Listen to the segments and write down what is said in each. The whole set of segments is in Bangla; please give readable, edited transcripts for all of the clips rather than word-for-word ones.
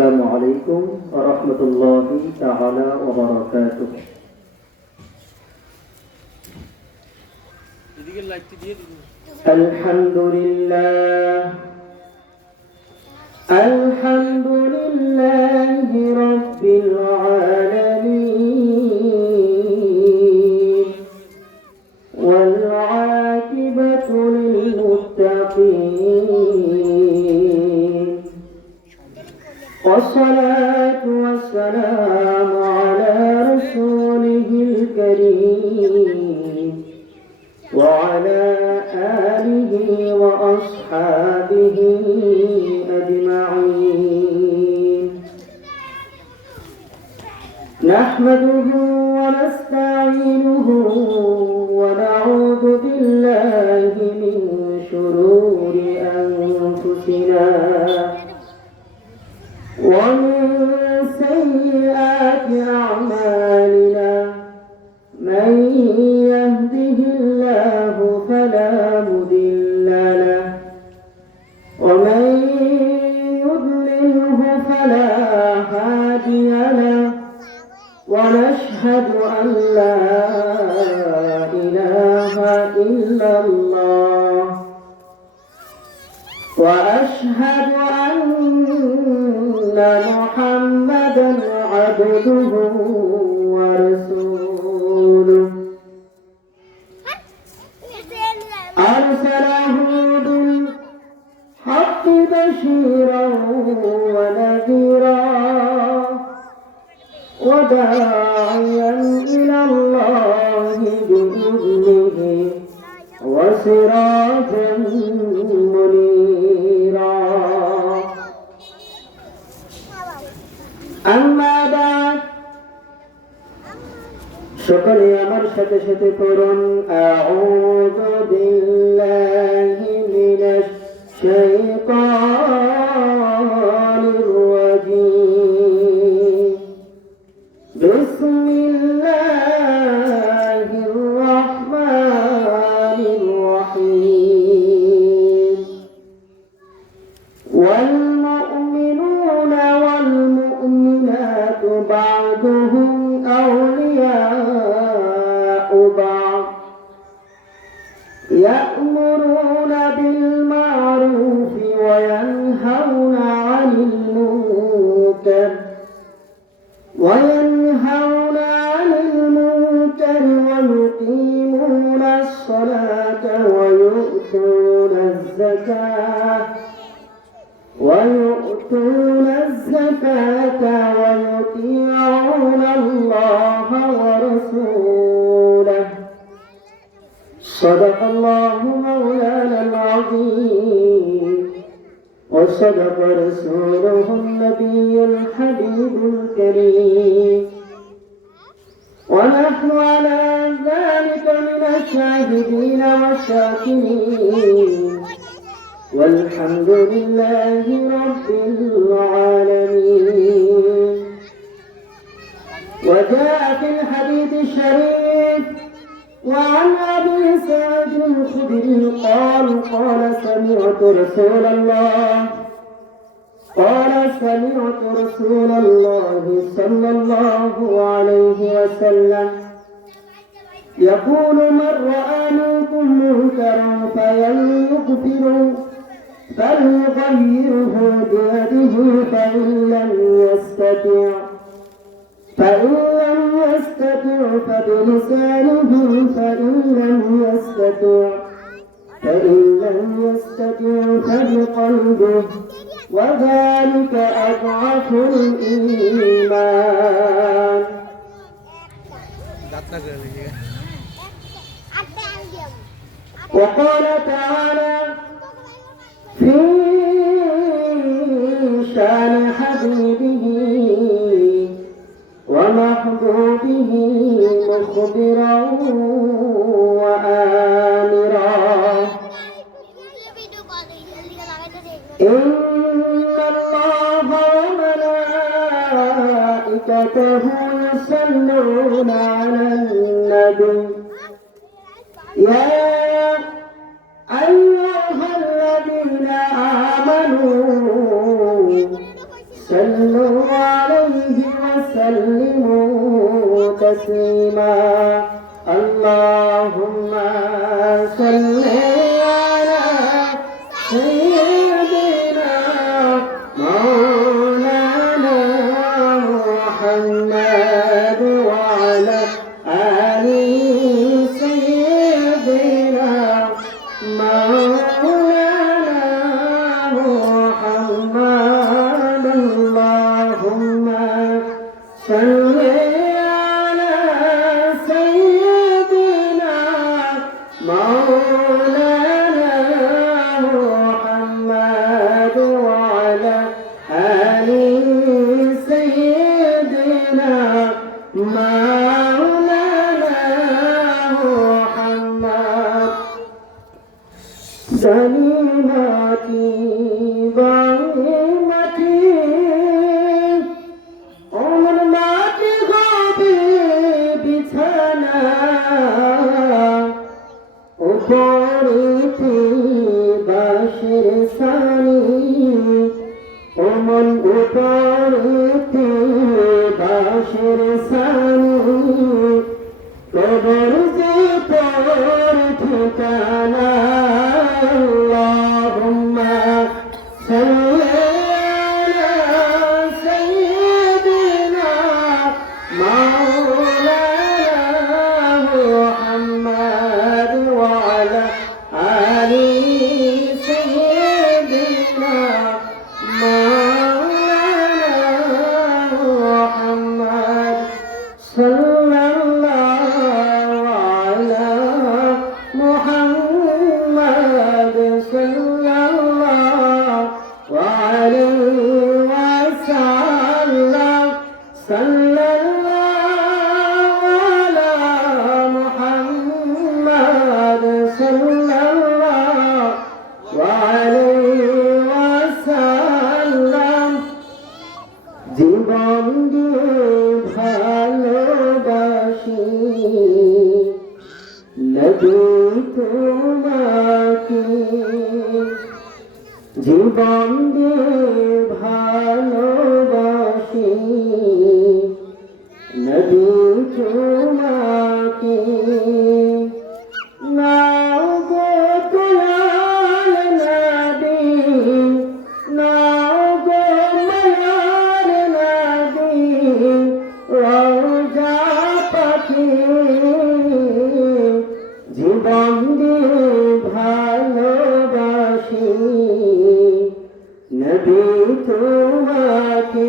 السلام عليكم ورحمة الله تعالى وبركاته. الحمد لله الحمد لله رب العالمين والعاقبة للمتقين والصلاة والسلام على رسوله الكريم وعلى آله وأصحابه أجمعين. نحمده ونستعينه ونعوذ بالله من شرور أنفسنا ومن سيئات أعمالنا. من يهده الله فلا مضل له ومن يضلله فلا هادي له. ونشهد أن لا إله إلا الله وأشهد أن محمدا عبده ورسوله أرسله بالحق بشيرا ونذيرا وداعيا إلى الله بإذنه وسراجا منيرا. أما بعد সকলে আমার সাথে সাথে পড়ুন আউযু বিল্লাহি মিনাশ শাইতানির রাজীম বিসমিল্লাহির রাহমানির রাহিম ওয়াল মুমিনুনা ওয়াল মুমিনাতু বা'দুহুম أولياء بعض يأمرون بالمعروف وينهون عن المنكر ويقيمون الصلاة ويؤتون الزكاة ويطيعون الله ورسوله. صدق الله مولانا العظيم وصدق رسوله النبي الحبيب الكريم ونحن على ذلك من الشاهدين والشاكرين والحمد لله رب العالمين. وجاء في الحديث الشريف وعن أبي سعيد الخدري قال سمعت رسول الله صلى الله عليه وسلم يقول من رأى منكم منكرا فليغيره بيده فإن لم يستطع فبلسانه فإن لم يستطع فبقلبه وذلك أضعف الإيمان. وقال تعالى في شان حبيبه ومحبوبه مخبرا وآمرا إن الله وملائكته يصلون على النبي يا أيها الذين آمنوا صلوا صلوا عليه وسلموا تسليما اللهم صل على سيدنا مولانا محمد وعلى آل سيدنا مولانا محمد اللهم صل على سيدنا مولانا محمد وعلى آل سيدنا مولانا محمد জালিমাতি বাহিমাতি ওমর মাটি হবে বিছানা উপরেতে বাঁশের সানি ওমন উপরেতে বাঁশের সানি কবর যে তোর ঠিকানা اللهم صل على سيدنا مولانا محمد وعلى آل سيدنا مولانا محمد صلى الله على محمد صلى الله عليه وسلم صلى الله على محمد صلى الله عليه وسلم জীবন দিয়ে ভালোবাসি নবী তোমাকে জীবন দিয়ে ভালোবাসি নবী তোমাকে নাও গো দয়াল নবী নাও গো মায়ার নবী রওজা পাখি জীবন দিয়ে ভালোবাসি নবী তোমাকে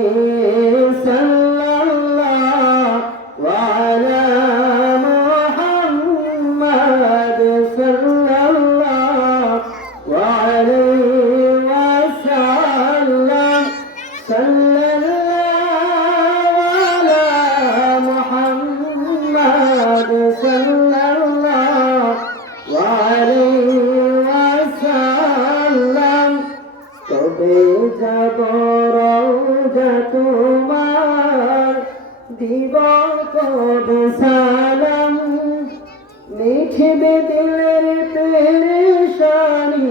সাল্লাল্লাহু আলা মুহাম্মদ সাল্লাল্লাহু আলাইহি ওয়াসাল্লাম সাল্লাল্লাহু আলা মুহাম্মদ সাল্লাল্লাহু আলাইহি ওয়াসাল্লাম তবে যাব রওজা তোমার দিব কবে সালাম মিঠবে দিলের পেরেশানি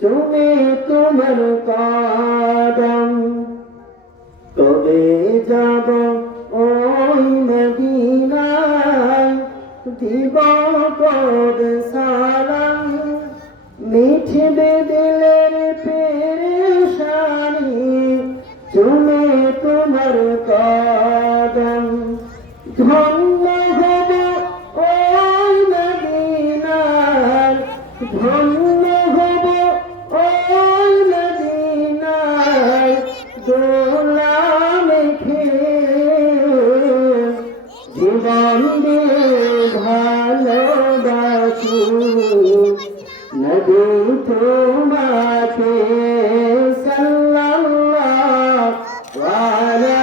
চুমে তোমার কদম তবে যাব ওই মদিনায় দিব কবে সালাম মিঠবে দিলের পেরেশানি চুমে তোমার কদম ধন্য হব ওই মদিনার ধন্য হব ওই মদিনার দোলা মেখে জীবন দিয়ে ভালোবাসি নবী তোমাকে সাল্লাল্লাহু আলা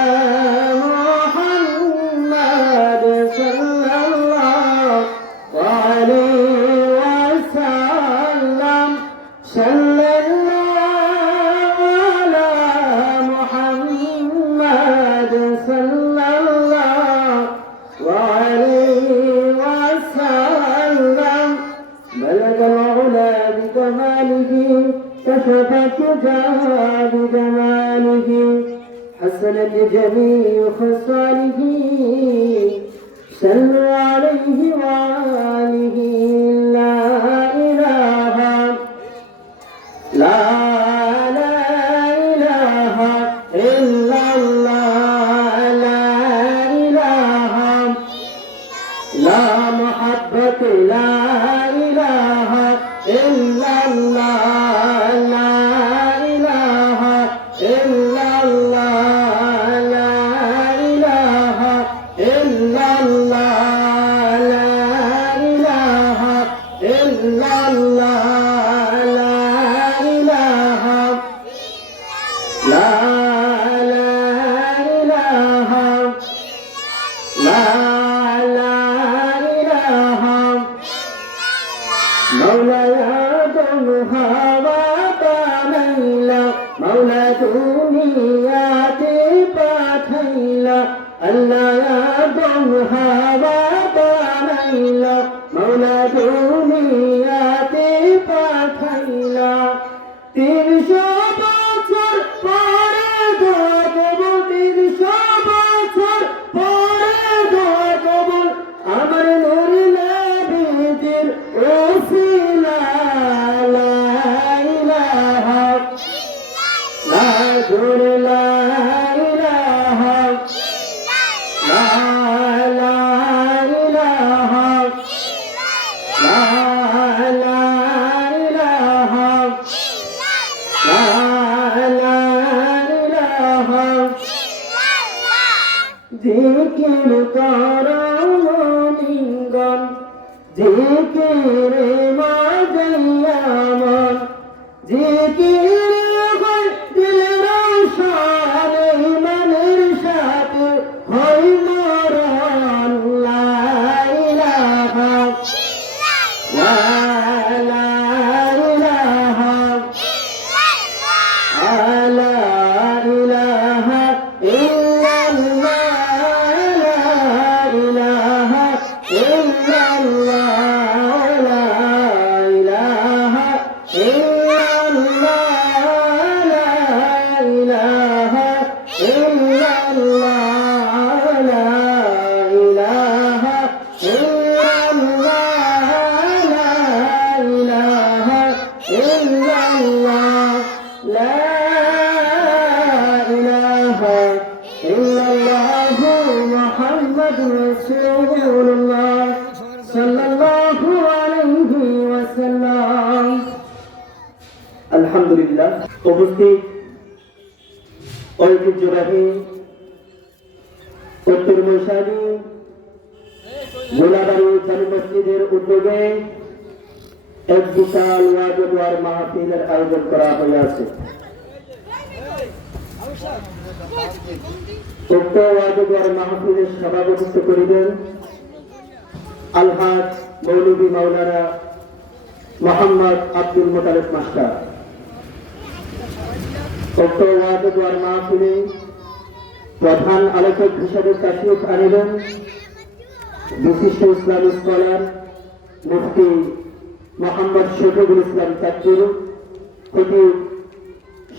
মুহাম্মদ সাল্লাল্লাহু আলাইহি ওয়াসাল্লাম সাল্লাল্লাহু আলা মুহাম্মদ সাল্লাল্লাহু আলাইহি ওয়াসাল্লাম بلغ العلا بكماله كشف الشجاع بجماله حسنا لجميع خصاله صلوا عليه وآله لا إله لا إله إلا الله لا إله لا محبة لا إله إلا الله لا إله إلا الله لا إله إلا الله لا إله إلا الله لا إله لا إله لا إله مولاي آدم হাওয়া বানাইলা মাওলা দুনিয়াতে পাঠাইলা আল্লাহ আদম হাওয়া বানাইলা মাওলা দুনিয়াতে পাঠাইলা 300 বছর পরে দোয়া কবুল 300 বছর পরে দোয়া কবুল আমার নূর নবীর ওসিলা লা ইলাহা লা ইলাহা লা ইলাহা লা ইলাহা লা ইলাহা জিকির করো লিঙ্গন জিকিরে মাজাইয়া মন জিকির হয় দিলের সারে মনের সাথে হয় মরণ লা ইলাহা লা ইলাহা লা ইলাহা ইল্লাল্লাহ লা ইলাহা ইল্লাল্লাহ লা ইলাহা ইল্লাল্লাহ লা ইলাহা ইল্লাল্লাহ লা ইলাহা ইল্লাল্লাহ লা ইলাহা ইল্লাল্লাহ লা ইলাহা ইল্লাল্লাহ মুহাম্মাদুর রাসূলুল্লাহ সাল্লাল্লাহু আলাইহি ওয়াসাল্লাম। আলহামদুলিল্লাহ উপস্থিত ঐতিহ্যবাহী উত্তর মৈশালী গোলাবাড়ি জামি মসজিদের উদ্যোগে এক বিশাল ওয়াজওয়ার মাহফিলের আয়োজন করা হইয়াছে। উক্ত ওয়াজওয়ার মাহফিলের সভাপতিত্ব করিবেন আলহাজ মৌলভী মাওলানা মোহাম্মদ আব্দুল মোতালেব মাস্টার। উক্ত ওয়াজওয়ার মাহফিলে প্রধান আলোচক হিসেবে তাশরিফ আনিবেন বিশিষ্ট ইসলামী স্কলার মুফতি মোহাম্মদ শফিকুল ইসলাম চাকরির খতিব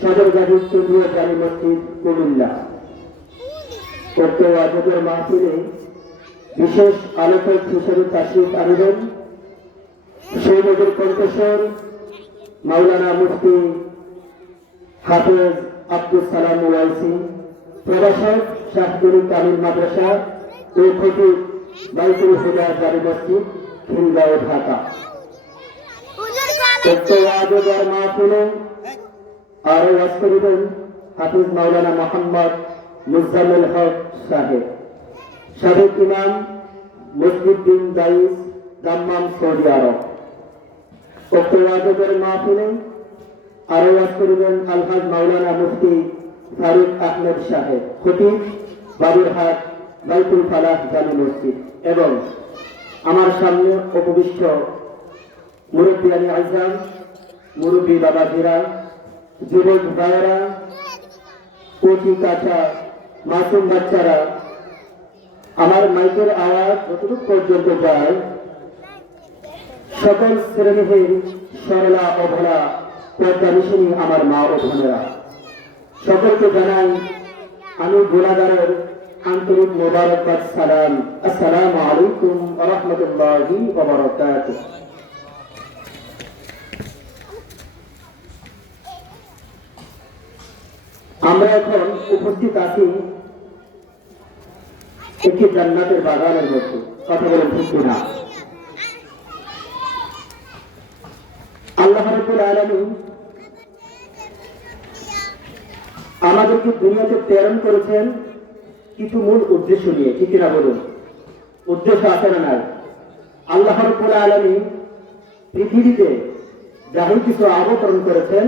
সদর গাজীর কেন্দ্রীয় জামি মসজিদ কুমিল্লা। উক্ত ওয়াজওয়ার মাহফিলে বিশেষ আলোচক হিসেবে তাশরিফ আনিবেন সৈয়দের কণ্ঠস্বর মাওলানা মুফতি হাফেজ আব্দুল সালাম ওয়াইসি, প্রভাষক শাহপুরি কামিল মাদ্রাসা ও খতিব বাইতুল হুদা জামি মসজিদ খিলগাঁও ঢাকা। উক্ত ওয়াজওয়ার মাহফিলে আরো ওয়াজ করিবেন হাফিজ মাওলানা মোহাম্মদ মুজাম্মেল হক সাহেব, সাবেক ইমাম মসজিদ বিন দাইস দাম্মাম সৌদি আরব। উক্ত ওয়াজওয়ার মাহফিলে আরো ওয়াজ করিবেন আলহাজ মাওলানা মুফতি ফারুক আহমেদ সাহেব, খতিব বাবুরহাট বাইতুল ফালাহ জামি মসজিদ। এবং আমার সামনে উপবিষ্ট মুরব্বিয়ানি আজম, মুরব্বী বাবাজিরা, যুবক ভাইয়েরা, কচি কাঁচা মাসুম বাচ্চারা, আমার মাইকের আওয়াজ যতটুকু পর্যন্ত যায় সকল শ্রেণীর সরলা অভরা পর্দানিশিনী আমার মা ও বোনেরা, সকলকে জানাই আমি গুনাহগারের আন্তরিক মোবারকবাদ সালাম। আসসালামু আলাইকুম ওয়া রাহমাতুল্লাহি ওয়া বারাকাতুহু। আমরা এখন উপস্থিত আছি একটি জান্নাতের বাগানের মধ্যে। কথা বলেন ঠিক কিনা? আল্লাহ রাব্বুল আলামিন আমাদেরকে দুনিয়াতে প্রেরণ করেছেন কিছু মূল উদ্দেশ্য নিয়ে। ঠিক কিনা বলুন? উদ্দেশ্য আছে না নাই? আল্লাহ রাব্বুল আলামিন পৃথিবীতে যাহী কিছু অবতরণ করেছেন,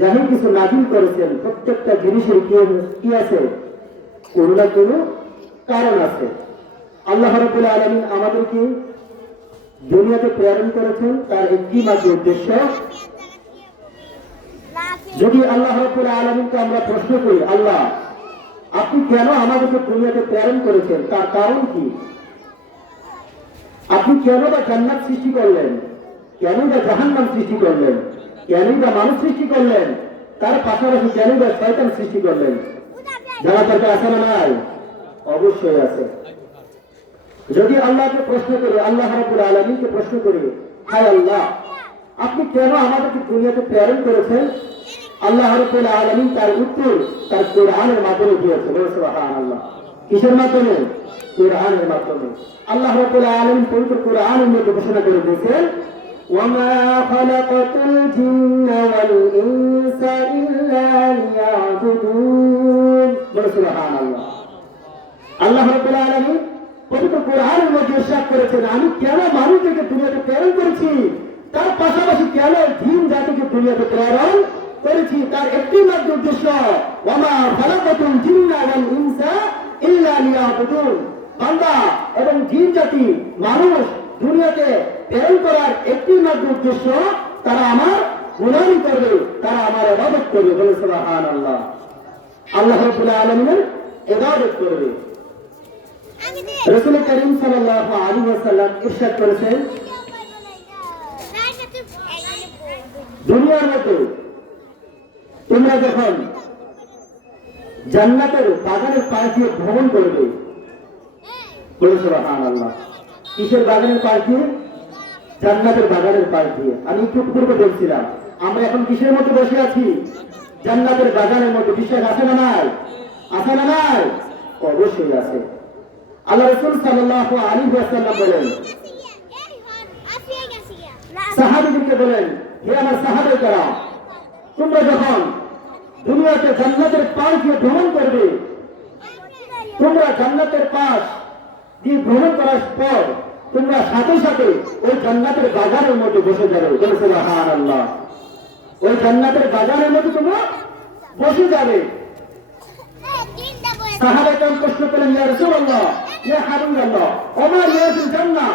যাহী কিছু নাযিল করেছেন, প্রত্যেকটা জিনিসের কি আছে? কোনো না কোনো কারণ আছে। আল্লাহ রাব্বুল আলামিন আমাদেরকে দুনিয়াতে প্রেরণ করেছেন তার একটি মাত্র উদ্দেশ্য। যদি আল্লাহ রাব্বুল আলামিনকে আমরা প্রশ্ন করি, আল্লাহ আপনি কেন আমাদেরকে দুনিয়াতে প্রেরণ করেছেন, তার কারণ কি? আপনি কেন বা জান্নাত সৃষ্টি করলেন, কেন বা জাহান্নাম সৃষ্টি করলেন, কেন বা মানুষ সৃষ্টি করলেন, তার পাশাপাশি কেন বা শয়তান সৃষ্টি করলেন? জানা দরকার আছে না নাই? অবশ্যই আছে। যদি আল্লাহকে প্রশ্ন করি, আল্লাহ রাব্বুল আলামিনকে প্রশ্ন করি, হায় আল্লাহ আপনি কেন আমাদেরকে দুনিয়াতে প্রেরণ করেছেন, আল্লাহ রাব্বুল আলামিন তার উত্তর তার কোরআনের মাধ্যমে দিয়েছে। বলে সুবহানাল্লাহ। কিসের মাধ্যমে? কোরআনের মাধ্যমে। আল্লাহ রাব্বুল আলামিন পবিত্র কোরআনের মধ্যে ঘোষণা করে দিয়েছেন, ওয়ামা খালাকাতুল জিন্না ওয়াল ইনসা ইল্লা লিয়াবুদুন। বলে সুবহানাল্লাহ। আল্লাহ রাব্বুল আলামিন পবিত্র কোরআনের মধ্যে ইরশাদ করেছেন, আমি কেন মানুষকে দুনিয়াতে প্রেরণ করেছি, তার পাশাপাশি কেন জিন জাতিকে দুনিয়াতে প্রেরণ করেছি, তার একটি মাত্র উদ্দেশ্য, ওয়ামা খালাকাতুল জিন্না ওয়াল ইনসা ইল্লা লিয়াবুদুন। বান্দা এবং জিন জাতি মানুষ দুনিয়াতে প্রেরণ করার একটি মাত্র উদ্দেশ্য, তারা আমার গোলামি করবে, তারা আমার ইবাদত করবে। বলে সুবহানাল্লাহ। আল্লাহ রাব্বুল আলামিনের ইবাদত করবে। রাসূল করিম সাল্লাল্লাহু আলাইহি ওয়াসাল্লাম ইরশাদ করেছেন, দুনিয়ার মধ্যে তোমরা যখন জান্নাতের বাগানের পাশ দিয়ে ভ্রমণ করবে, বলে সুবহানাল্লাহ। কিসের বাগানের পাশ দিয়ে? জান্নাতের বাগানের পাশ দিয়ে। আমি একটু পূর্বে বলছিলাম আমরা এখন কিসের মধ্যে বসে আছি? জান্নাতের বাগানের মধ্যে। বিশ্বাস আছে না নাই? আছে না নাই? অবশ্যই আছে। আল্লাহ রাসূল সাল্লাল্লাহু আলাইহি ওয়াসাল্লাম বলেন, সাহাবীদেরকে বলেন, হে আমার সাহাবায়ে কেরাম, তোমরা যখন দুনিয়াতে জান্নাতের পাশ দিয়ে ভ্রমণ করবে, তোমরা জান্নাতের পাশ দিয়ে ভ্রমণ করার পর তোমরা সাথে সাথে ওই জান্নাতের বাগানের মধ্যে বসে যাবে। বলে সুবহানাল্লাহ। ওই জান্নাতের বাগানের মধ্যে তোমরা বসে যাবে। সাহাবায়ে কেরাম প্রশ্ন করলেন, ইয়া রাসূলুল্লাহ, ইয়া হাবিবাল্লাহ, ওমা ইয়াসিল জান্নাহ,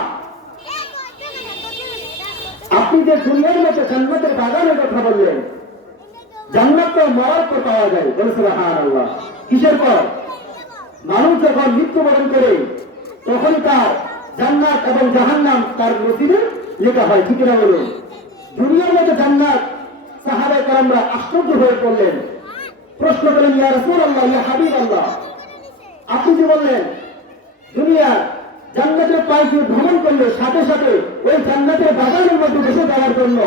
আপনি যে দুনিয়ার মধ্যে জান্নাতের বাগানের কথা বললেন, জান্নাত তো মরার পর পাওয়া যায়। বলে সুবহানাল্লাহ। কিসের পর? মানুষ যখন মৃত্যুবরণ করে তখনই তার জান্নাত এবং জাহান্নাম তার নসিবে লেখা হয়। ঠিক না বলুন? দুনিয়ার মধ্যে জান্নাত। সাহাবায়ে কেরামরা আশ্চর্য হয়ে পড়লেন, প্রশ্ন করলেন, ইয়া রাসূলুল্লাহ, ইয়া হাবিবাল্লাহ, আপনি যে বললেন দুনিয়ার জান্নাতের পাশ দিয়ে ভ্রমণ করলে সাথে সাথে ওই জান্নাতের বাগানের মধ্যে বসে যাওয়ার জন্য,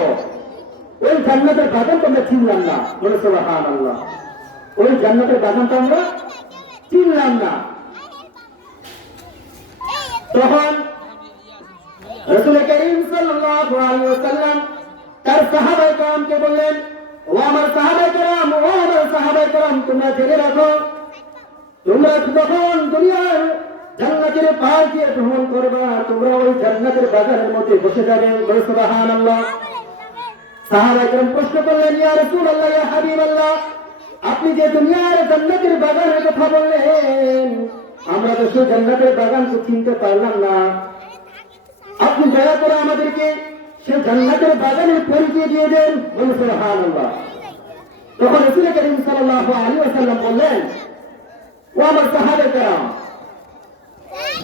ওই জান্নাতের বাগান তো আমরা চিনলাম না। বলে সুবহানাল্লাহ। ওই জান্নাতের বাগানটা আমরা চিনলাম না। তখন রাসূল করিম সাল্লাল্লাহু আলাইহি ওয়াসাল্লাম তার সাহাবায়ে কেরামকে বললেন, ও আমার সাহাবায়ে কেরাম, ও আমার সাহাবায়ে কেরাম, তোমরা জেনে রাখো, তোমরা যখন দুনিয়ার জান্নাতের পাশ দিয়ে ভ্রমণ করবা, তোমরা ওই জান্নাতের বাগানের মধ্যে বসে যাবে। বলে সুবহানাল্লাহ। সাহাবায়ে কেরাম প্রশ্ন করলেন, ইয়া রাসূলুল্লাহ, ইয়া হাবিবাল্লাহ, আপনি যে দুনিয়ার জান্নাতের বাগানের কথা বললেন, আমরা তো সেই জান্নাতের বাগানকে চিনতে পারলাম না। আপনি দয়া করে আমাদেরকে সেই জান্নাতের বাগানের পরিচয় দিয়ে দেন। বলে সুবহানাল্লাহ। তখন রাসূল করিম সাল্লাল্লাহু আলাইহি ওয়াসাল্লাম বললেন, ও আমার সাহাবায়ে কেরাম,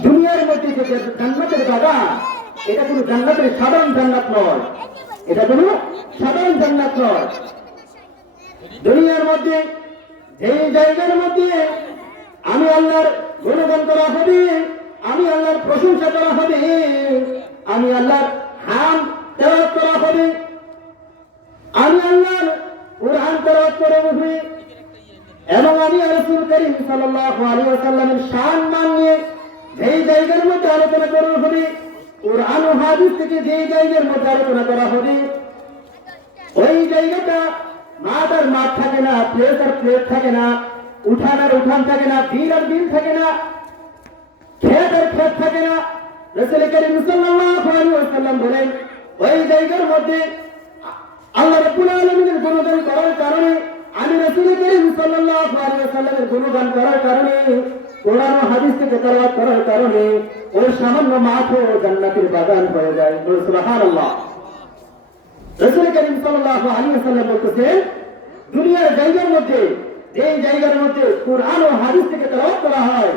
দুনিয়ার মধ্যে যে জান্নাতের বাগান, এটা কোনো জান্নাতের সাধারণ জান্নাত নয়, এটা কোনো সাধারণ জান্নাত নয়। দুনিয়ার মধ্যে যেই জায়গার মধ্যে আমি আল্লাহর গুণগান করা হবে, আমি আল্লাহর প্রশংসা করা হবে, আমি আল্লাহর হাম তেলাওয়াত করা হবে, আমি আল্লাহর কুরআন তেলাওয়াত করে হবে, এবং আমি রাসূল করিম সাল্লাল্লাহু আলাইহি ওয়াসাল্লামের শান মান নিয়ে যেই জায়গার মধ্যে আলোচনা করা হবে, কুরআন ও হাদিস থেকে যেই জায়গার মধ্যে আলোচনা করা হবে, ওই জায়গাটা মাঠ আর মাঠ থাকে না, প্লেট আর প্লেট থাকে না, উঠান আর উঠান থাকে না, বিল আর বিল থাকে না, ক্ষেত আর ক্ষেত থাকে না। রাসূল করিম সাল্লাল্লাহু আলাইহি ওয়াসাল্লাম বলেন, ওই জায়গার মধ্যে আল্লাহ রাব্বুল আলামিনের গুণগান করার কারণে, আমি রাসূল করিম সাল্লাল্লাহু আলাইহি ওয়াসাল্লামের গুণগান করার কারণে, কোরআন ও হাদিস থেকে তেলাওয়াত করার কারণে ওই সামান্য মাঠও জান্নাতের বাগান হয়ে যায়। সুবহানাল্লাহ। রাসূল করিম সাল্লাল্লাহু আলাইহি ওয়াসাল্লাম বলতেছেন, দুনিয়ার জায়গার মধ্যে এই জায়গার মধ্যে কুরআন ও হাদিস থেকে তেলাওয়াত করা হয়,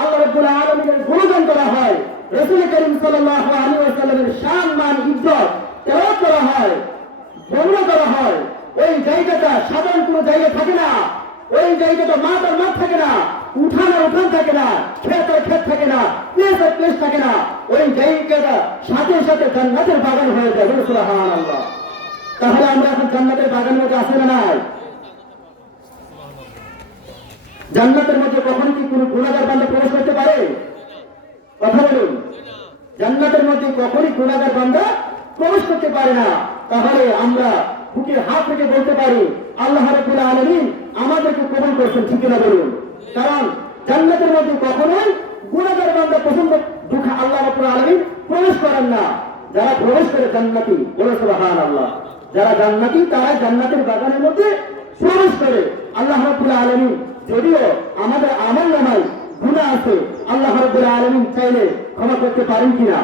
আল্লাহ রাব্বুল আলামিনের গুণগান করা হয়, রাসূল করিম সাল্লাল্লাহু আলাইহি ওয়াসাল্লামের শান মান ইজ্জত তেলাওয়াত করা হয়, বর্ণনা করা হয়, ওই জায়গাটা সাধারণ কোনো জায়গা থাকে না, ওই জায়গাটা মাঠ আর মাঠ থাকে না, উঠান আর উঠান থাকে না, ক্ষেত আর ক্ষেত থাকে না, প্লেস আর প্লেস থাকে না, ওই জায়গাটা সাথে সাথে জান্নাতের বাগান হয়ে যায়। সুবহানাল্লাহ। তাহলে আমরা এখন জান্নাতের বাগানের মধ্যে আছি না নাই? জান্নাতের মধ্যে কখন কি কোনো গুনাহগার বান্দা প্রবেশ করতে পারে? কথা বলুন। জান্নাতের মধ্যে কখনই গুনাহগার বান্দা প্রবেশ করতে পারে না। তাহলে আমরা বুকের হাত থেকে বলতে পারি, আল্লাহ রাব্বুল আলামিন আমাদেরকে কবুল করেছেন, ঠিক না বলুন? কারণ জান্নাতের মধ্যে কখনোই গুনাহগার বান্দা পছন্দ দুঃখ আল্লাহ রাব্বুল আলামিন প্রবেশ করেন না। যারা প্রবেশ করে জান্নাতি, বলে সুবহানাল্লাহ, যারা জান্নাতি তারা জান্নাতের বাগানের মধ্যে প্রবেশ করে। আল্লাহ রাব্বুল আলামিন যদিও আমাদের আমল নামায় গুনাহ আছে, আল্লাহ রাব্বুল আলামিন চাইলে ক্ষমা করতে পারেন কিনা?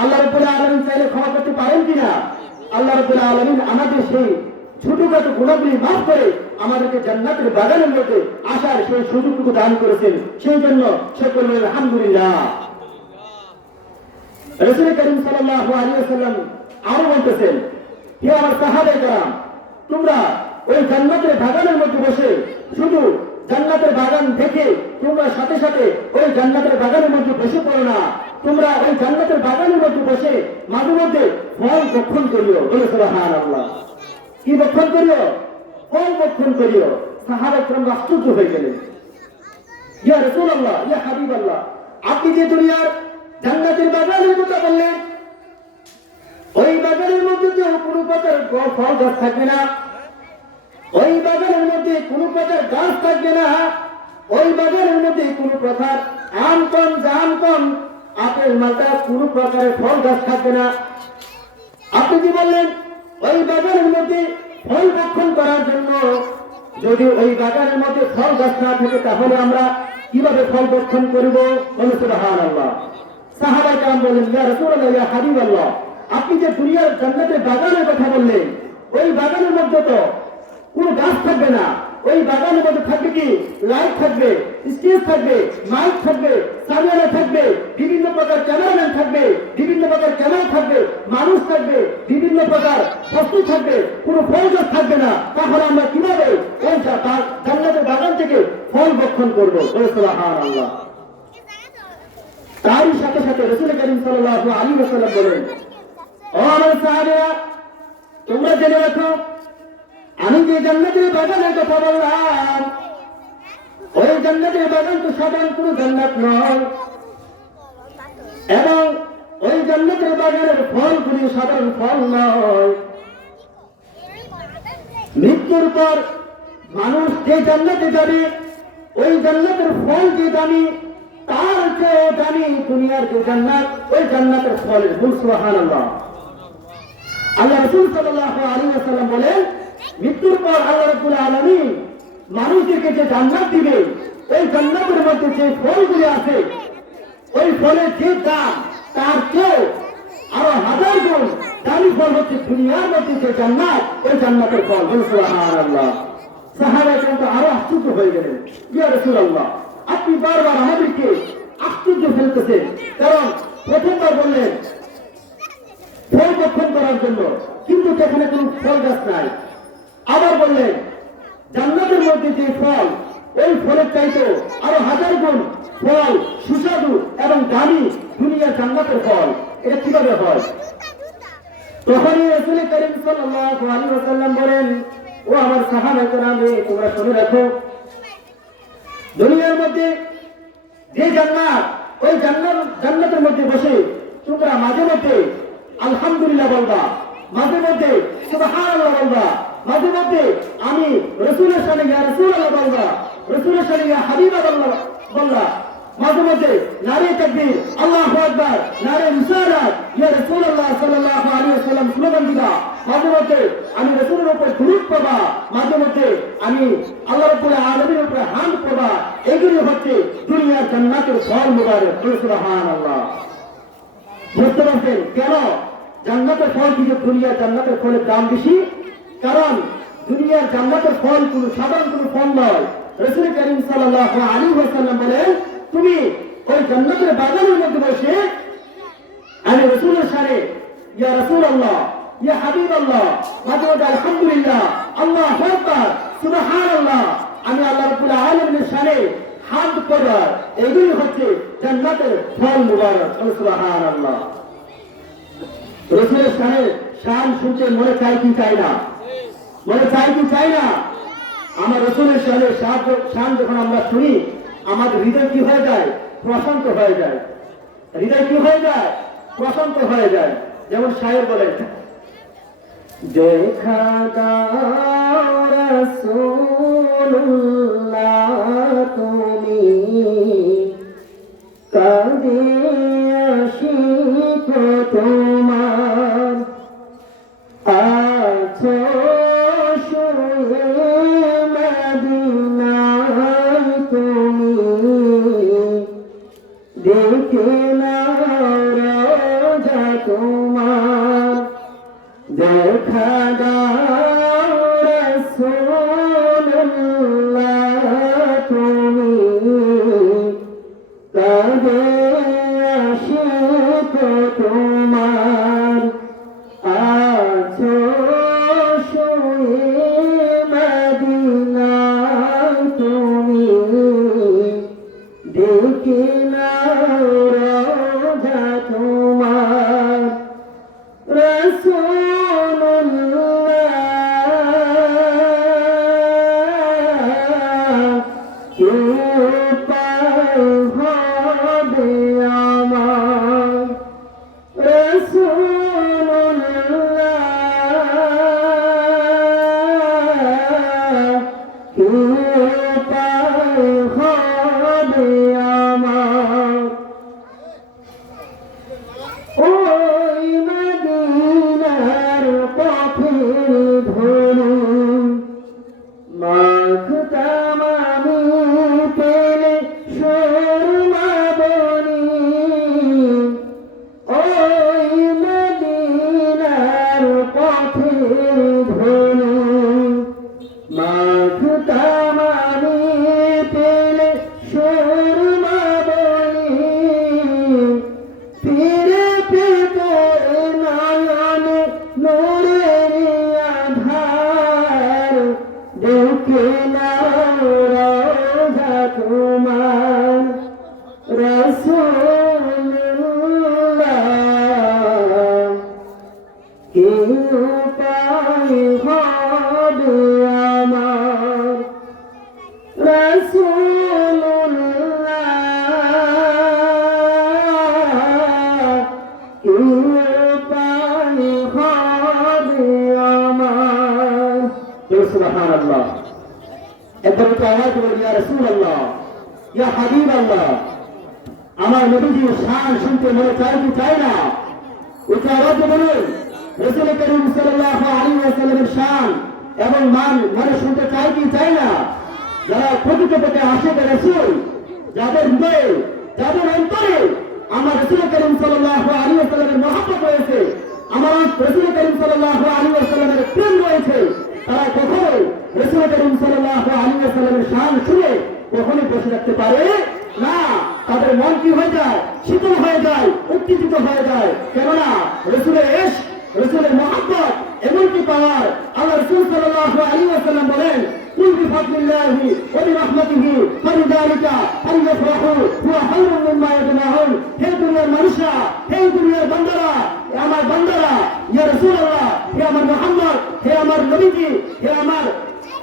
আল্লাহ রাব্বুল আলামিন চাইলে ক্ষমা করতে পারেন কিনা? আল্লাহ রাব্বুল আলামিন আমাদের সেই ছোটখাটো গুনাহগুলি মাফ করে আমাদেরকে জান্নাতের বাগানের মধ্যে আসার সেই সুযোগটুকু দান করেছেন। সেই জন্য সকলে বলেন আলহামদুলিল্লাহ। রাসূল করিম সাল্লাল্লাহু আলাইহি ওয়াসাল্লাম আরো বলতেছেন, হে আমার সাহাবায়ে কেরাম, তোমরা ওই জান্নাতের বাগানের মধ্যে বসে শুধু জান্নাতের বাগান দেখে তোমরা সাথে সাথে ওই জান্নাতের বাগানের মধ্যে বসে পড়ো না, তোমরা ওই জান্নাতের বাগানের মধ্যে বসে মাঝে মধ্যে ফল ভক্ষণ করিও। বলে সুবহানাল্লাহ। কি ভক্ষণ করিও? ফল ভক্ষণ করিও। সাহাবায়ে কেরাম আশ্চর্য হয়ে গেলেন, ইয়া রাসূলুল্লাহ, ইয়া হাবিবাল্লাহ, আপনি যে দুনিয়ার জান্নাতের বাগানের কথা বললেন, ওই বাগানের মধ্যে তো কোনো প্রকার ফল গাছ থাকবে না, ওই বাগানের মধ্যে কোনো প্রকার গাছ থাকবে না, ওই বাগানের মধ্যে কোনো প্রকার আম কম, জাম কম, আপেল মালটা কোনো প্রকারের ফল গাছ থাকবে না। আপনি কি বললেন? ওই বাগানের মধ্যে ফল ভক্ষণ করার জন্য যদি ওই বাগানের মধ্যে ফল গাছ না থাকে তাহলে আমরা কিভাবে ফল ভক্ষণ করব? বলে সুবহানাল্লাহ। সাহাবায়ে কেরাম বললেন, ইয়া রাসূলুল্লাহ, ইয়া হাবিবাল্লাহ, আপনি যে দুনিয়ার জান্নাতের বাগানের কথা বললেন, ওই বাগানের মধ্যে তো কোনো গাছ থাকবে না, ওই বাগানের মধ্যে থাকবে কি? লাইট থাকবে, স্টেজ থাকবে, মাইক থাকবে, সামিয়ানা থাকবে, বিভিন্ন প্রকার ক্যামেরাম্যান থাকবে, বিভিন্ন প্রকার ক্যামেরা থাকবে, মানুষ থাকবে, বিভিন্ন প্রকার বস্তু থাকবে, কোনো ফল গাছ থাকবে না। তাহলে আমরা কিভাবে ওই জান্নাতের বাগান থেকে ফল ভক্ষণ করবো? সুবহানাল্লাহ। তারই সাথে সাথে রাসূল করিম সাল্লাল্লাহু আলাইহি ওয়াসাল্লাম বলেন, ও আমার সাহাবীরা, তোমরা জেনে রাখো, আমি যে জান্নাতের বাগানের কথা বললাম, ওই জান্নাতের বাগান তো সাধারণ কোনো জান্নাত নয়, এবং ওই জান্নাতের বাগানের ফলগুলি সাধারণ ফল নয়। মৃত্যুর পর মানুষ যে জান্নাতে যাবে, ওই জান্নাতের ফল যে দামি, তার চেয়ে দামি দুনিয়ার যে জান্নাত, ওই জান্নাতের ফলের। সুবহানাল্লাহ। আল্লাহ রাসূল সাল্লাল্লাহু আলাইহি ওয়াসাল্লাম বলেন, মৃত্যুর পর আল্লাহ রাব্বুল আলামিন মানুষদেরকে যে জান্নাত দিবে, ওই জান্নাতের মধ্যে যে ফলগুলি আছে, ওই ফলের যে দাম তার চেয়ে আরো হাজার গুণ দামি ফল হচ্ছে দুনিয়ার মধ্যে যে জান্নাত, ওই জান্নাতের ফল। সুবহানাল্লাহ। সাহাবায়ে কেরাম আরো আশ্চর্য হয়ে গেলেন, ইয়া রাসূলুল্লাহ, আপনি বারবার আমাদেরকে আশ্চর্য ফেলতেছেন। কারণ প্রথমবার বললেন ফল ভক্ষণ করার জন্য, কিন্তু সেখানে কোনো ফল গাছ নাই। আবার বললেন জান্নাতের মধ্যে যে ফল, ওই ফলের চাইতে আরো হাজার গুণ ফল সুস্বাদু এবং দামি দুনিয়ার জান্নাতের ফল। এটা কিভাবে হয়? তখনই রাসূল করিম সাল্লাল্লাহু আলাইহি ওয়াসাল্লাম বলেন, ও আমার সাহাবায়ে কেরাম, তোমরা শুনে রাখো, দুনিয়ার মধ্যে যে জান্নাত, ওই জান্নাতের মধ্যে বসে তোমরা মাঝে মধ্যে আলহামদুলিল্লাহ বলবা, মাঝে মধ্যে সুবহানাল্লাহ বলবা, মাঝে মধ্যে আমি রাসূলের সামনে ইয়া রাসূলুল্লাহ বলবা, রাসূলের সামনে ইয়া হাবিবাল্লাহ বলবা, মাঝে মধ্যে নারে তাকবীর, আল্লাহু আকবার, নারে রিসালাত, ইয়া রাসূলুল্লাহ সাল্লাল্লাহু আলাইহি ওয়াসাল্লাম স্লোগান দিবা, মাঝে মধ্যে আমি রাসূলের উপর দুরূদ পড়বা, মাঝে মধ্যে আমি আল্লাহর উপরে আলামিনের উপরে হামদ পড়বা। এগুলি হচ্ছে দুনিয়ার জান্নাতের ফল মুবারক। সুবহানাল্লাহ। বুঝতে পারছেন কেন জান্নাতের ফল থেকে দুনিয়ার জান্নাতের ফলের দাম বেশি? কারণ দুনিয়ার জান্নাতের ফল কোনো সাধারণ কোনো ফল নয়। রাসূল করিম সাল্লাল্লাহু আলাইহি ওয়াসাল্লাম বলেন, তুমি ওই জান্নাতের বাগানের মধ্যে বসে আমি রাসূলের সামনে ইয়া রাসূলুল্লাহ, ইয়া হাবিবাল্লাহ, মাঝে মধ্যে আলহামদুলিল্লাহ, আল্লাহু আকবার, সুবহানাল্লাহ, আমি আল্লাহ রাব্বুল আলামিনের সামনে হামদ করবা। এগুলি হচ্ছে জান্নাতের ফল মুবারক। সুবহানাল্লাহ। রাসূলের সামনে শান শুনতে মনে চাই কি চাই না? মনে চাই কি চাই না? আমার রাসূলের সামনে শান যখন আমরা শুনি, আমাদের হৃদয় কি হয়ে যায়? প্রশান্ত হয়ে যায়। হৃদয় কি হয়ে যায়? প্রশান্ত হয়ে যায়। যেমন শায়ের বলেন, দেখা দাও রাসূলুল্লাহ তুমি কাঁদে আশিক তোমার, আছো শুয়ে মদিনায় তুমি, দেখে নাও রোজা তোমার, দেখা দাও রাসূলুল্লাহ তুমি কাঁদে আশিক তোমার, আছো শুয়ে মদিনায় তুমি, দেখে নাও রোজা তোমার। রাসূলুল্লাহ কি উপায় হবে আমার, রাসূলুল্লাহ কি উপায় হবে আমার। ওই মদিনার পথের ধরি মাখতাম আমি পেলে সুরমা বনি, ওই মদিনার পথের ধরি মাখতাম আমি পেলে সুরমা বনি, ফিরে পেতে নয়নে নূরের আধার, দেখে নাও রোজা তোমার। রাসূলুল্লাহ কি উপায় হবে আমার, রাসূলুল্লাহ কি উপায় হবে আমার। সুবহানাল্লাহ। একবার তো আওয়াজ বলি, ইয়া রাসূলুল্লাহ, ইয়া হাবিবাল্লাহ। আমার নবীজির শান শুনতে মনে চাই কি চাই না? উচ্চ আওয়াজে বলুন, রাসূল করিম সাল্লাল্লাহু আলাইহি ওয়াসাল্লামের শান এবং মান মনে শুনতে চাই কি চাই না? যারা প্রকৃতপক্ষে আশিক রাসূল, যাদের হৃদয়ে, যাদের অন্তরে আমার রাসূল করিম সাল্লাল্লাহু আলাইহি ওয়াসাল্লামের মহব্বত রয়েছে, আমার রাসূল করিম সাল্লাল্লাহু আলাইহি ওয়াসাল্লামের প্রেম রয়েছে, তারা কখনো রাসূল করিম সাল্লাল্লাহু আলাইহি ওয়াসাল্লামের শান শুনে কখনো বসে রাখতে পারে না। তাদের মন কি হয়ে যায়? শীতল হয়ে যায়, উত্তেজিত হয়ে যায়। কেননা রাসূলের ইশক, রাসূলের মহব্বত এমন কি পাওয়ার। আল্লাহ রাসূল সাল্লাল্লাহু আলাইহি ওয়াসাল্লাম বলেন, কুল بفضل الله وبرحمته فلذلك فليفرحوا هو خير مما يجمعون হে দুনিয়ার মানুষরা হে দুনিয়ার বান্দারা আমার বান্দারা ইয়া রাসূলুল্লাহ হে আমার মুহাম্মদ হে আমার নবীজি হে আমার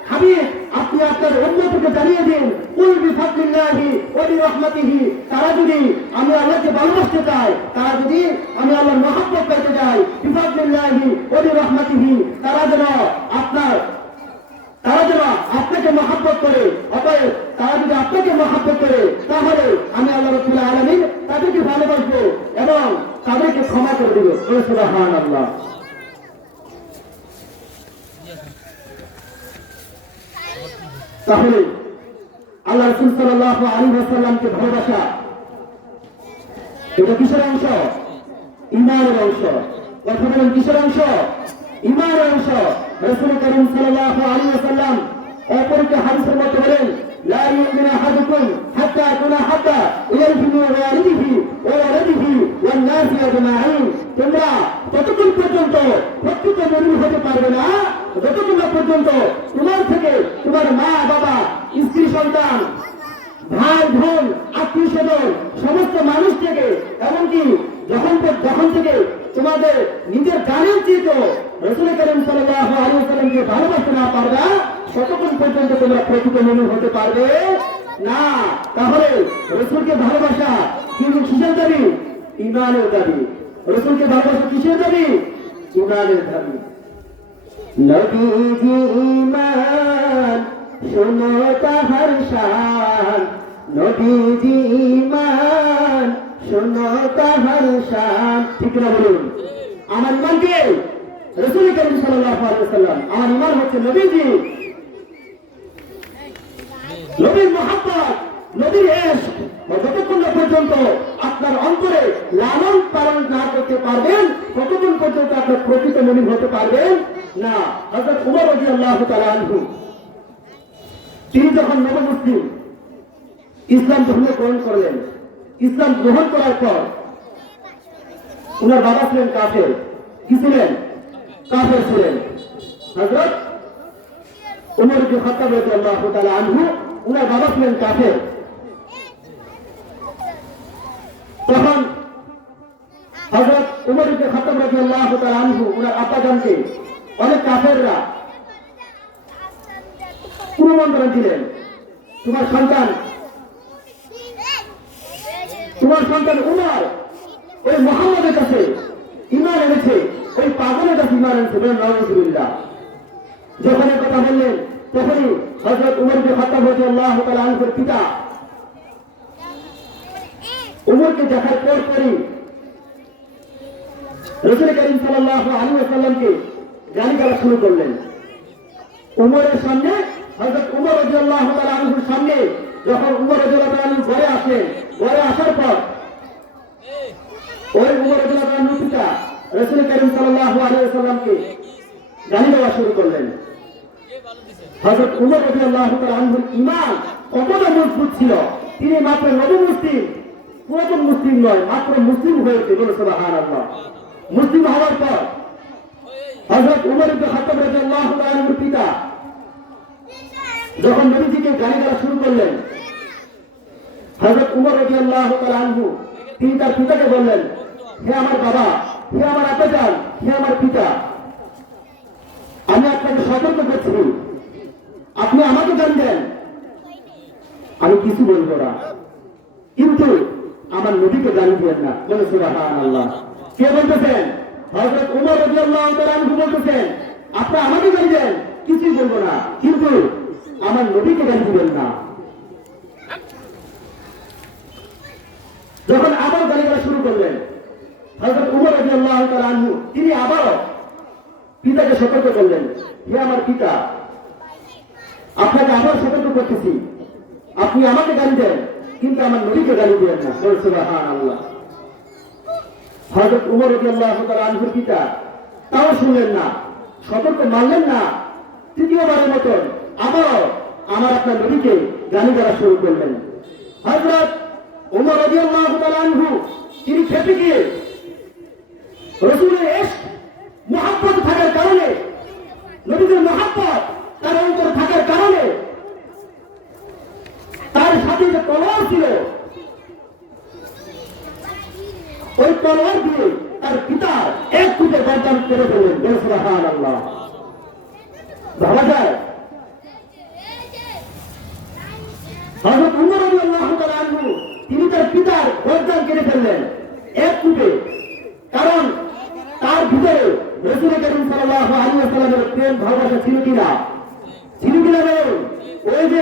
হাবিব আপনি আপনার উম্মতকে জানিয়ে দিন কুল বিফাদলিল্লাহি ওয়া বিরহমাতিহি তারা যদি আমি আল্লাহকে ভালোবাসতে চাই তারা যদি আমি আল্লাহর মহব্বত পেতে চাই বিফাদলিল্লাহি ওয়া বিরহমাতিহি তারা যেন আপনাকে মহব্বত করে অতএব তারা যদি আপনাকে মহব্বত করে তাহলে আমি আল্লাহ রাব্বুল আলামিন তাদেরকে ভালোবাসবো এবং তাদেরকে ক্ষমা করে দেব সুবহানাল্লাহ। তাহলে আল্লাহ রাসূল সাল্লাল্লাহু আলাইহি ওয়াসাল্লামকে ভালোবাসা এটা কিসের অংশ? ঈমানের অংশ। কথা বলেন কিসের অংশ? ঈমানের অংশ। রাসূল করিম সাল্লাল্লাহু আলাইহি ওয়াসাল্লাম অপরকে হাদিসের মধ্যে বলেন লা ইউমিনু আহাদুকুম হাত্তা ইয়াকুনা হাত্তা ইয়ালফিনু ওয়ালিদিহি ওয়া ওয়ালাদিহি ওয়ান নাসি আজমাইন তোমরা ততক্ষণ পর্যন্ত প্রকৃত মুমিন হতে পারবে না যতক্ষণ পর্যন্ত তোমার থেকে তোমার মা বাবা স্ত্রী সন্তান ভাই বোন আত্মীয় স্বজন সমস্ত মানুষ থেকে এমনকি যখন থেকে তোমাদের নিজের জানের চিত রাসূল করিম সাল্লাল্লাহু আলাইহি ওয়াসাল্লামকে ভালোবাসতে না পারবে ততক্ষণ পর্যন্ত তোমরা প্রকৃত মুমিন হতে পারবে না। তাহলে রাসূলকে ভালোবাসা কিন্তু কিসের দাবি? ঈমানের দাবি। রাসূলকে ভালোবাসা কিসের দাবি? ঈমানের দাবি। নবীজি ঈমান শোনো তাহার শান নবীজি ঈমান শোনো তাহার শান ঠিক না বলুন? আমার ঈমান কে? রাসূল করিম সাল্লাল্লাহু আলাইহি ওয়াসাল্লাম। আমার ঈমান হচ্ছে নবীজি, নবীর মহব্বত, নবীর ইশক। যতক্ষণ পর্যন্ত আপনার অন্তরে লালন পালন না করতে পারবেন ততক্ষণ পর্যন্ত আপনার প্রকৃত মুমিন হতে পারবেন না। হযরত উমর রাদিয়াল্লাহু তাআলা আনহু তিনি যখন নব মুসলিম ইসলাম ধর্ম গ্রহণ করলেন, ইসলাম গ্রহণ করার পর ওনার বাবা ছিলেন কাফের। কি ছিলেন? কাফের ছিলেন। হযরত উমর ইবনে খাত্তাব রাদিয়াল্লাহু তাআলা আনহু ওনার বাবা ছিলেন কাফের। তখন হযরত উমর ইবনে খাত্তাব রাদিয়াল্লাহু তাআলা আনহু ওনার আব্বাজানকে অনেক কাফেররা কুমন্ত্রণ দিলেন, তোমার সন্তান উমর ওই মুহাম্মদের কাছে ঈমান এনেছে, ওই পাগলের কাছে ঈমান এনেছে। নাউযুবিল্লাহ। যখন এই কথা বললেন তখনই হযরত উমর ইবনে খাত্তাব রাদিয়াল্লাহু তাআলা আনহুর পিতা উমরকে দেখার পরই রাসূল করিম সাল্লাল্লাহু আলাইহি ওয়াসাল্লামকে গালিগালাজ শুরু করলেন। উমরের সামনে হযরত উমর রাদিয়াল্লাহু তাআলা আনহুর সামনে যখন উমর রাদিয়াল্লাহু তাআলা আনহু ঘরে আসলেন, ঘরে আসার পর ওই উমর রাদিয়াল্লাহু তাআলা আনহুর পিতা রাসূল করিম সাল্লাল্লাহু আলাইহি ওয়াসাল্লামকে গালিগালাজ শুরু করলেন। হযরত উমর রাদিয়াল্লাহু তাআলা আনহুর ঈমান কতটা মজবুত ছিল, তিনি মাত্র নবী মুসলিম, পুরাতন মুসলিম নয়, মাত্র মুসলিম হয়েছে। বলে সুবহানাল্লাহ। মুসলিম হওয়ার পর হযরত উমর ইবনে খাত্তাব রাদিয়াল্লাহু তাআলা আনহুর পিতা যখন নবীজিকে গালিগালাজ শুরু করলেন, হযরত উমর রাদিয়াল্লাহু তাআলা আনহু তিনি তার পিতাকে বললেন, হে আমার বাবা, হে আমার আব্বাজান, হে আমার পিতা, আমি আপনাকে সতর্ক করছি, আপনি আমাকে জানবেন, আমি কিছু বলবো না, কিন্তু আমার নবীকে জানিয়ে দিবেন না। বলে সুবহানাল্লাহ। কে বলতেছেন? হযরত উমর রাদিয়াল্লাহু তাআলা আনহু বলতেছেন, আপনি আমাকে জানবেন, কিছুই বলবো না, কিন্তু আমার নবীকে জানিয়ে দিবেন না। যখন আবার গালিগালাজ শুরু করলেন, হযরত উমর রাদিয়াল্লাহু তাআলা আনহু তিনি আবারও পিতাকে সতর্ক করলেন, হে আমার পিতা, আপনাকে আবার সতর্ক করতেছি, আপনি আমাকে গালি দেন কিন্তু আমার নবীকে গালি দিবেন না। বলে সুবহানাল্লাহ। হযরত উমর রাদিয়াল্লাহু তাআলা আনহুর পিতা তাও শুনলেন না, সতর্ক মানলেন না, তৃতীয়বারের মতন আবারও আপনার নবীকে গালিগালাজ শুরু করলেন। হযরত উমর রাদিয়াল্লাহু তাআলা আনহু তিনি খেপে গিয়ে রাসূলের ইশক মুহাব্বত থাকার কারণে, নবীর মুহাব্বত তার অন্তরে থাকার কারণে তলোয়ার দিয়ে তার পিতার এক কুটে গর্দান করে ফেললেন। সুবহানাল্লাহ। ভাবা যায়? হযরত উমর রাদিয়াল্লাহু তাআলা আনহু তিনি তার পিতার গর্দান কেটে ফেললেন এক কুটে, কারণ তার ভিতরে রাসূল করিম সাল্লাল্লাহু আলাইহি ওয়াসাল্লামের প্রেম ভালোবাসা ছিল কিনা? ছিল কিনা বলুন? ওই যে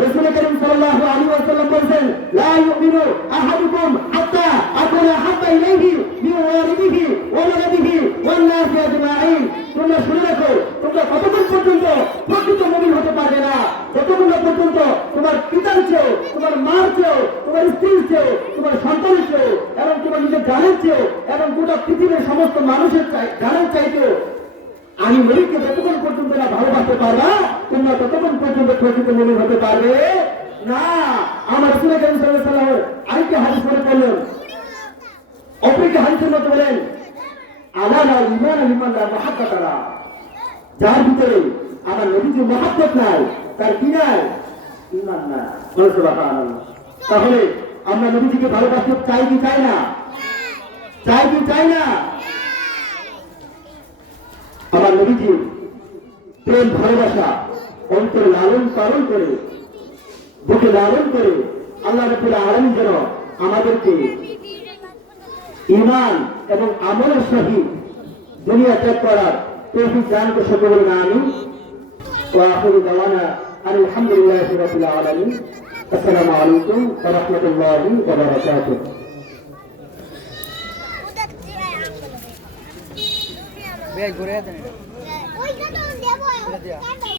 রাসূল করিম সাল্লাল্লাহু আলাইহি ওয়াসাল্লাম বলেন, লা ইউমিনু আহাদুকুম হাত্তা আকুনা হাত্তা ইলাইহি মিন ওয়ালিদিহি ওয়া ওয়ালাদিহি ওয়ান নাসি আজমাইন। তোমরা শুনে রাখো, তোমরা কতক্ষণ পর্যন্ত প্রকৃত মুমিন হতে পারবে না যতক্ষণ না পর্যন্ত তোমার পিতার চেয়েও, তোমার মার চেয়েও, তোমার স্ত্রীর চেয়েও, তোমার সন্তানের চেয়েও এবং তোমার নিজের জানের চেয়েও এবং গোটা পৃথিবীর সমস্ত মানুষের জানের চাইতেও আমি নবীকে যতক্ষণ পর্যন্ত না ভালোবাসতে পারবা, তোমরা ততক্ষণ পর্যন্ত প্রকৃত মুমিন হতে পারবে না। আমার রাসূল করিম সাল্লাল্লাহু আলাইহি ওয়াসাল্লাম আরেকটি হাদিস পড়ে পড়লেন, অপরটি হাদিসের মধ্যে বলেন, আলা লা ঈমানা লিমান লা মুহাব্বাতা লা। যার ভিতরে আমার নবীজির মহব্বত নাই, তার কি নাই? ঈমান নাই। সুবহানাল্লাহ। তাহলে আমরা নবীজিকে ভালোবাসতে চাই কি চাই না? চাই কি চাই না? আমার নবীজির প্রেম ভালোবাসা অন্তরে লালন পালন করে, বুকে লালন করে আল্লাহ রাব্বুল আলামিন যেন আমাদেরকে ঈমান এবং আমলের সহিত দুনিয়া ত্যাগ করার তৌফিক দান করে সকলে বলুন আমিন। ওয়া আখিরু দাওয়ানা আলহামদুলিল্লাহি রাব্বিল আলামিন। আসসালামু আলাইকুম ওয়া রাহমাতুল্লাহি ওয়া বারাকাতুহু। ঘুরে